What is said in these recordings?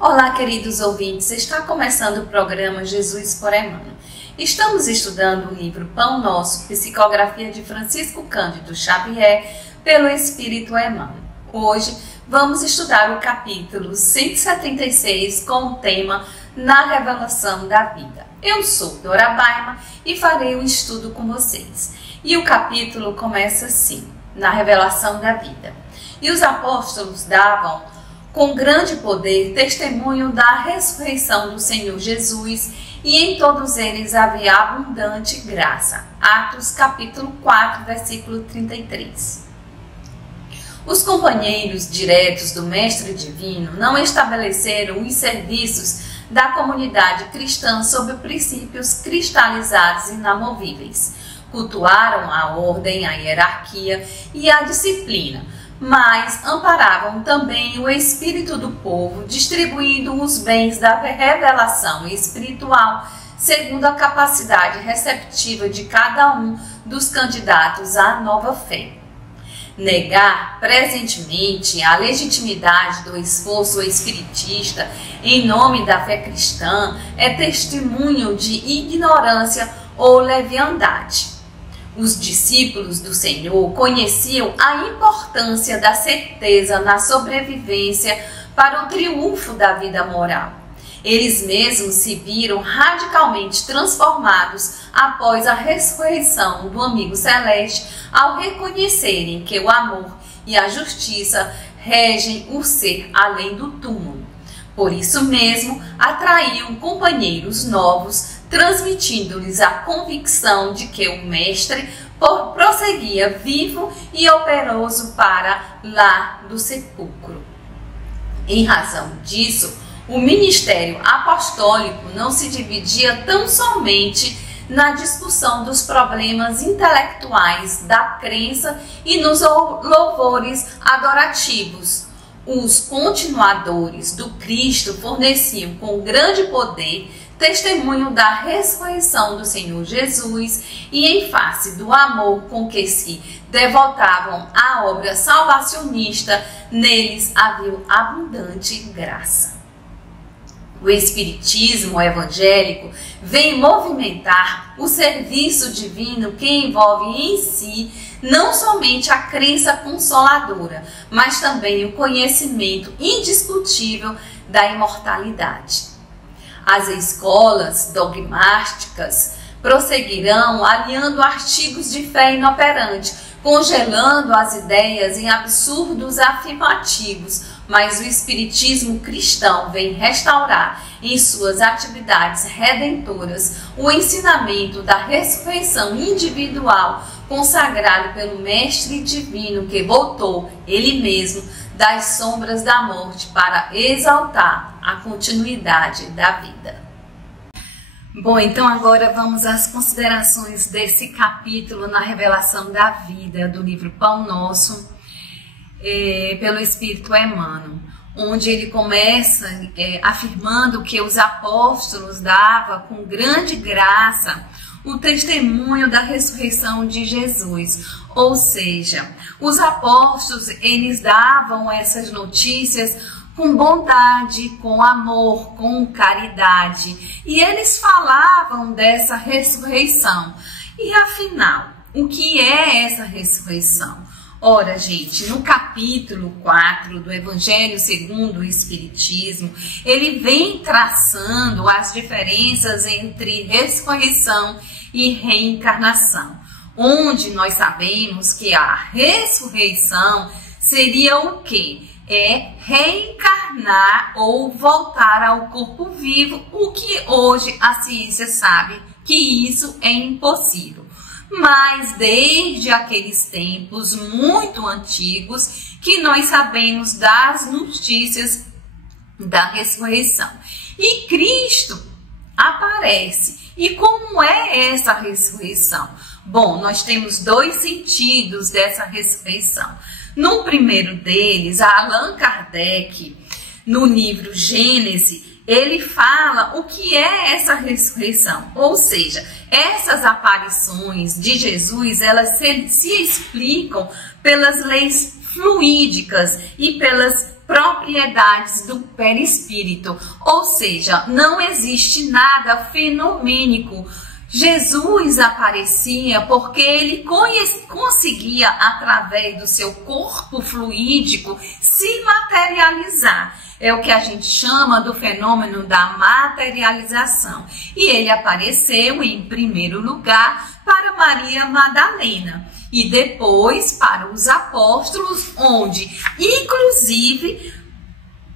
Olá, queridos ouvintes, está começando o programa Jesus por Emmanuel. Estamos estudando o livro Pão Nosso, Psicografia de Francisco Cândido Xavier, pelo Espírito Emmanuel. Hoje vamos estudar o capítulo 176 com o tema Na Revelação da Vida. Eu sou Dora Baima e farei um estudo com vocês. E o capítulo começa assim, na Revelação da Vida. E os apóstolos davam com grande poder testemunho da ressurreição do Senhor Jesus, e em todos eles havia abundante graça. Atos capítulo 4, versículo 33. Os companheiros diretos do Mestre Divino não estabeleceram os serviços da comunidade cristã sob princípios cristalizados e inamovíveis. Cultuaram a ordem, a hierarquia e a disciplina, mas amparavam também o espírito do povo, distribuindo os bens da revelação espiritual segundo a capacidade receptiva de cada um dos candidatos à nova fé. Negar presentemente a legitimidade do esforço espiritista em nome da fé cristã é testemunho de ignorância ou leviandade. Os discípulos do Senhor conheciam a importância da certeza na sobrevivência para o triunfo da vida moral. Eles mesmos se viram radicalmente transformados após a ressurreição do amigo celeste, ao reconhecerem que o amor e a justiça regem o ser além do túmulo. Por isso mesmo, atraíam companheiros novos, transmitindo-lhes a convicção de que o Mestre prosseguia vivo e operoso para lá do sepulcro. Em razão disso, o ministério apostólico não se dividia tão somente na discussão dos problemas intelectuais da crença e nos louvores adorativos. Os continuadores do Cristo forneciam com grande poder testemunho da ressurreição do Senhor Jesus e em face do amor com que se devotavam à obra salvacionista, neles havia abundante graça. O Espiritismo evangélico vem movimentar o serviço divino que envolve em si não somente a crença consoladora, mas também o conhecimento indiscutível da imortalidade. As escolas dogmáticas prosseguirão aliando artigos de fé inoperante, congelando as ideias em absurdos afirmativos, mas o Espiritismo cristão vem restaurar em suas atividades redentoras o ensinamento da ressurreição individual consagrado pelo Mestre Divino que voltou, ele mesmo, das sombras da morte para exaltar a continuidade da vida. Bom, então agora vamos às considerações desse capítulo na Revelação da Vida do livro Pão Nosso, pelo Espírito Emmanuel, onde ele começa afirmando que os apóstolos davam com grande graça o testemunho da ressurreição de Jesus, ou seja, os apóstolos eles davam essas notícias com bondade, com amor, com caridade, e eles falavam dessa ressurreição. E afinal, o que é essa ressurreição? Ora, gente, no capítulo 4 do Evangelho segundo o Espiritismo, ele vem traçando as diferenças entre ressurreição e reencarnação, onde nós sabemos que a ressurreição seria o quê? É reencarnar ou voltar ao corpo vivo, o que hoje a ciência sabe que isso é impossível. Mas desde aqueles tempos muito antigos que nós sabemos das notícias da ressurreição. E Cristo aparece. E como é essa ressurreição? Bom, nós temos dois sentidos dessa ressurreição. No primeiro deles, Allan Kardec, no livro Gênesis, ele fala o que é essa ressurreição, ou seja, essas aparições de Jesus, elas se explicam pelas leis fluídicas e pelas propriedades do perispírito, ou seja, não existe nada fenomênico. Jesus aparecia porque ele conseguia, através do seu corpo fluídico, se materializar. É o que a gente chama do fenômeno da materialização. E ele apareceu, em primeiro lugar, para Maria Madalena e depois para os apóstolos, onde, inclusive,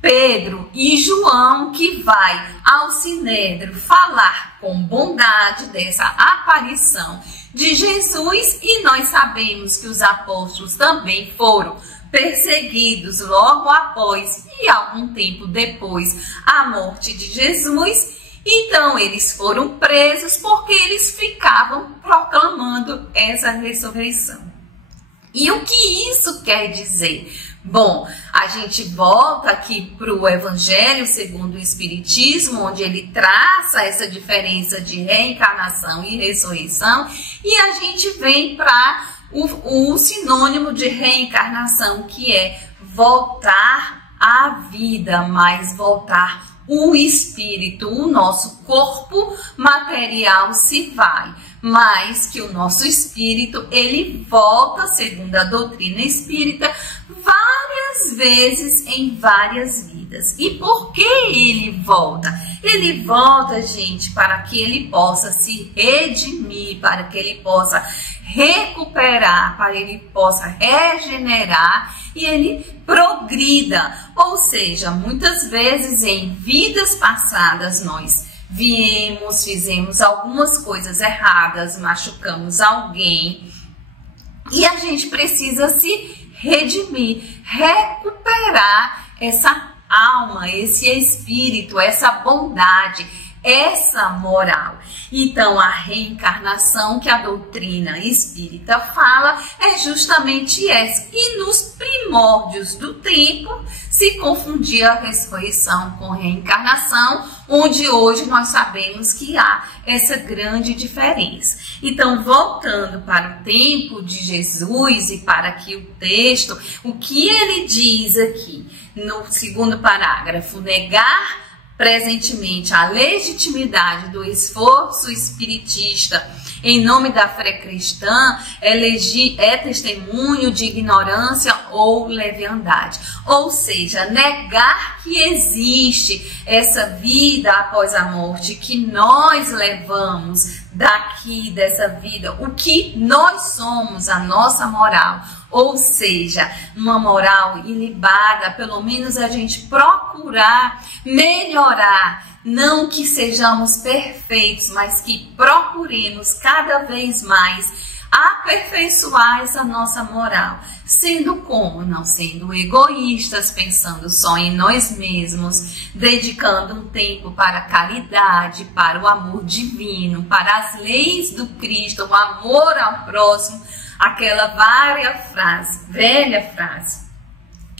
Pedro e João, que vai ao Sinédrio falar com bondade dessa aparição de Jesus, e nós sabemos que os apóstolos também foram perseguidos logo após e algum tempo depois a morte de Jesus. Então eles foram presos porque eles ficavam proclamando essa ressurreição. E o que isso quer dizer? Bom, a gente volta aqui para o Evangelho segundo o Espiritismo, onde ele traça essa diferença de reencarnação e ressurreição, e a gente vem para o sinônimo de reencarnação, que é voltar à vida, mas voltar o espírito, o nosso corpo material se vai, mas que o nosso espírito, ele volta, segundo a doutrina espírita, várias vezes em várias vidas. E por que ele volta? Ele volta, gente, para que ele possa se redimir, para que ele possa recuperar, para que ele possa regenerar e ele progrida. Ou seja, muitas vezes em vidas passadas nós fizemos algumas coisas erradas, machucamos alguém e a gente precisa se redimir, recuperar essa alma, esse espírito, essa bondade, essa moral. Então, a reencarnação que a doutrina espírita fala é justamente essa. E nos primórdios do tempo se confundia a ressurreição com reencarnação, onde hoje nós sabemos que há essa grande diferença. Então, voltando para o tempo de Jesus e para aqui o texto, o que ele diz aqui no segundo parágrafo: negar presentemente a legitimidade do esforço espiritista em nome da fé cristã é testemunho de ignorância ou leviandade. Ou seja, negar que existe essa vida após a morte, que nós levamos daqui dessa vida, o que nós somos, a nossa moral. Ou seja, uma moral ilibada, pelo menos a gente procurar melhorar, não que sejamos perfeitos, mas que procuremos cada vez mais aperfeiçoar essa nossa moral. Sendo como? Não sendo egoístas, pensando só em nós mesmos, dedicando um tempo para a caridade, para o amor divino, para as leis do Cristo, o amor ao próximo, aquela velha frase,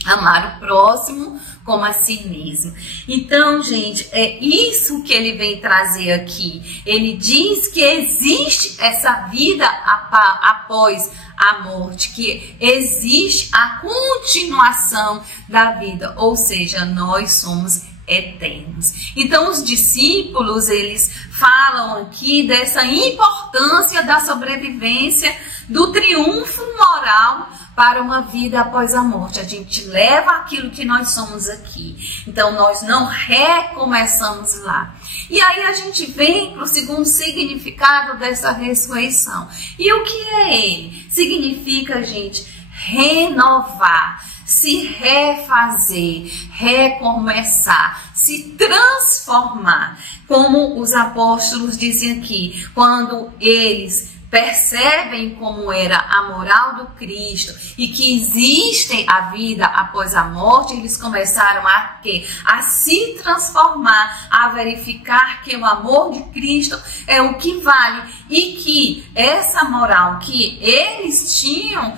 amar o próximo como a si mesmo. Então, gente, é isso que ele vem trazer aqui. Ele diz que existe essa vida após a morte, que existe a continuação da vida, ou seja, nós somos eternos. Então, os discípulos, eles falam aqui dessa importância da sobrevivência, do triunfo moral para uma vida após a morte. A gente leva aquilo que nós somos aqui. Então, nós não recomeçamos lá. E aí a gente vem para o segundo significado dessa ressurreição. E o que é ele? Significa, gente, renovar, se refazer, recomeçar, se transformar. Como os apóstolos dizem aqui, quando eles percebem como era a moral do Cristo e que existe a vida após a morte, eles começaram a se transformar, a verificar que o amor de Cristo é o que vale e que essa moral que eles tinham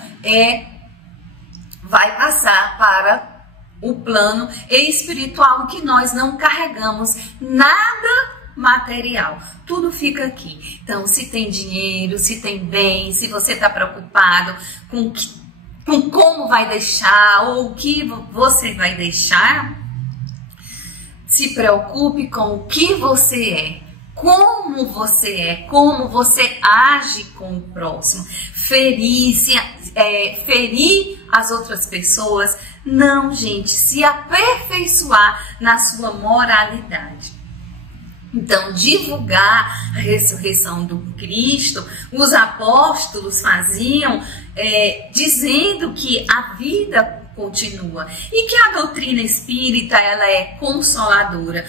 vai passar para o plano espiritual, que nós não carregamos nada material, tudo fica aqui. Então, se tem dinheiro, se tem bem, se você está preocupado com com como vai deixar ou o que você vai deixar. Se preocupe com o que você é, como você age com o próximo. Ferir as outras pessoas. Não, gente, se aperfeiçoar na sua moralidade. Então, divulgar a ressurreição do Cristo, os apóstolos faziam dizendo que a vida continua e que a doutrina espírita ela é consoladora.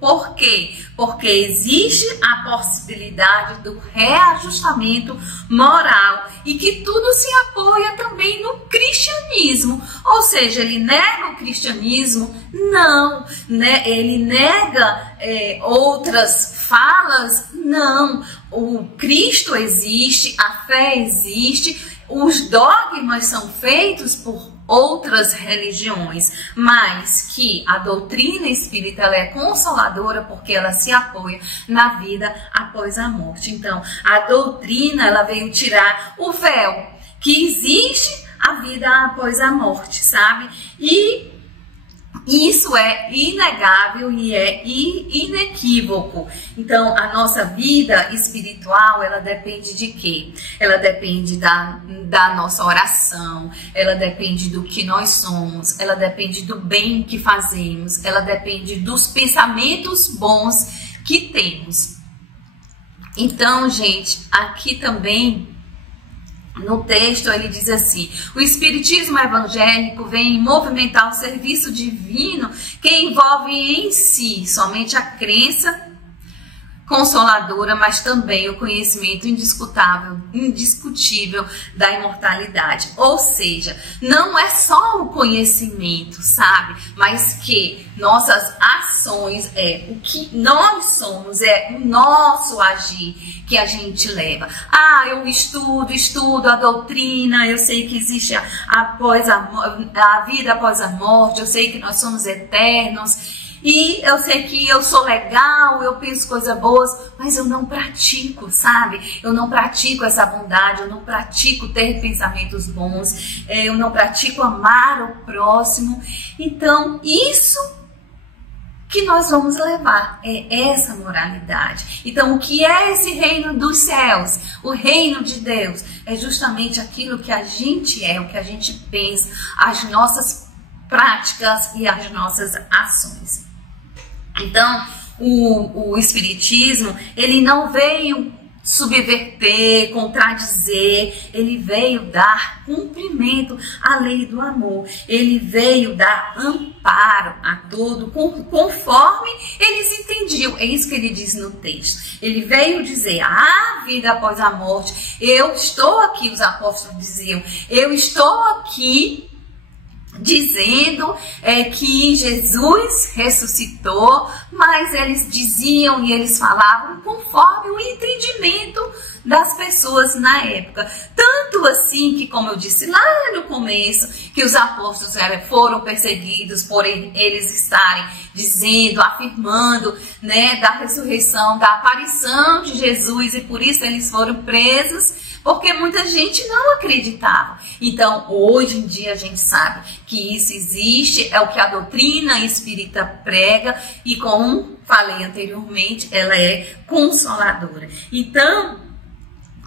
Por quê? Porque existe a possibilidade do reajustamento moral e que tudo se apoia também no cristianismo. Ou seja, ele nega o cristianismo? Não. Ele nega outras falas? Não. O Cristo existe, a fé existe, os dogmas são feitos por outras religiões, mas que a doutrina espírita ela é consoladora porque ela se apoia na vida após a morte. Então, a doutrina ela veio tirar o véu que existe a vida após a morte, sabe? E isso é inegável e é inequívoco. Então, a nossa vida espiritual, ela depende de quê? Ela depende da nossa oração, ela depende do que nós somos, ela depende do bem que fazemos, ela depende dos pensamentos bons que temos. Então, gente, aqui também no texto ele diz assim: o espiritismo evangélico vem movimentar o serviço divino que envolve em si somente a crença consoladora, mas também o conhecimento indiscutível da imortalidade. Ou seja, não é só o conhecimento, sabe? Mas que nossas ações, o que nós somos, é o nosso agir que a gente leva. Eu estudo a doutrina, eu sei que existe a vida após a morte, eu sei que nós somos eternos, e eu sei que eu sou legal, eu penso coisas boas, mas eu não pratico, sabe? Eu não pratico essa bondade, eu não pratico ter pensamentos bons, eu não pratico amar o próximo. Então, isso que nós vamos levar é essa moralidade. Então, o que é esse reino dos céus? O reino de Deus é justamente aquilo que a gente é, o que a gente pensa, as nossas práticas e as nossas ações. Então, o Espiritismo, ele não veio subverter, contradizer, ele veio dar cumprimento à lei do amor, ele veio dar amparo a todo, conforme eles entendiam. É isso que ele diz no texto. Ele veio dizer: a vida após a morte, eu estou aqui, os apóstolos diziam, eu estou aqui dizendo que Jesus ressuscitou, mas eles diziam e eles falavam conforme o entendimento das pessoas na época. Tanto assim que, como eu disse lá no começo, que os apóstolos foram perseguidos por eles estarem dizendo, afirmando, né, da ressurreição, da aparição de Jesus, e por isso eles foram presos, porque muita gente não acreditava. Então, hoje em dia a gente sabe que isso existe, é o que a doutrina espírita prega e, como falei anteriormente, ela é consoladora. Então,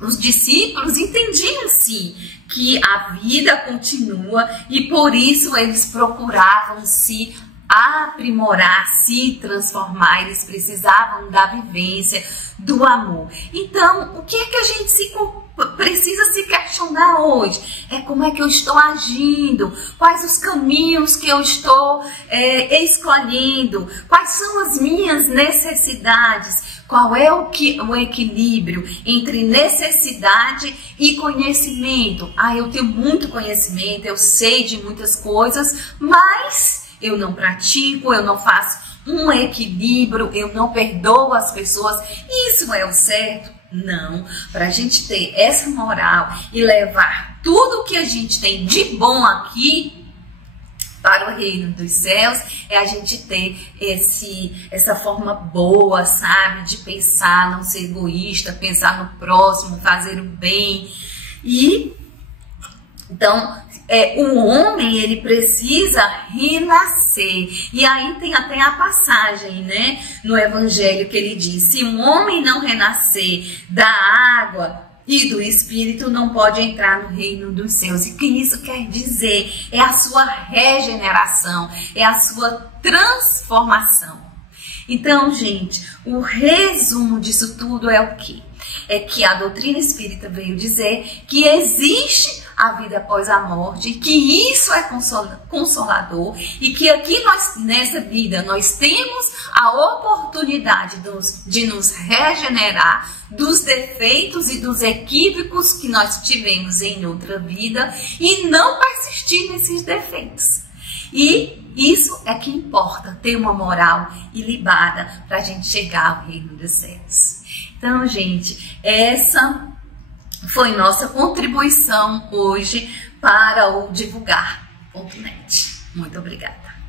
os discípulos entendiam sim que a vida continua e por isso eles procuravam se aprimorar, se transformar, eles precisavam da vivência do amor. Então, o que é que a gente precisa se questionar hoje? Como é que eu estou agindo? Quais os caminhos que eu estou escolhendo? Quais são as minhas necessidades? Qual é o equilíbrio entre necessidade e conhecimento? Eu tenho muito conhecimento, eu sei de muitas coisas, mas eu não pratico, eu não faço um equilíbrio, eu não perdoo as pessoas. Isso é o certo? Não. Para a gente ter essa moral e levar tudo o que a gente tem de bom aqui para o reino dos céus, é a gente ter essa forma boa, sabe, de pensar, não ser egoísta, pensar no próximo, fazer o bem. E Então, o homem, ele precisa renascer. E aí tem até a passagem, né, no Evangelho que ele diz: se um homem não renascer da água e do Espírito, não pode entrar no reino dos céus. E o que isso quer dizer? É a sua regeneração, é a sua transformação. Então, gente, o resumo disso tudo é o quê? É que a doutrina espírita veio dizer que existe a vida após a morte, que isso é consolador e que aqui nós, nessa vida, nós temos a oportunidade de nos regenerar dos defeitos e dos equívocos que nós tivemos em outra vida e não persistir nesses defeitos. E isso é que importa, ter uma moral ilibada para a gente chegar ao reino dos céus. Então, gente, essa foi nossa contribuição hoje para o divulgar.net. Muito obrigada.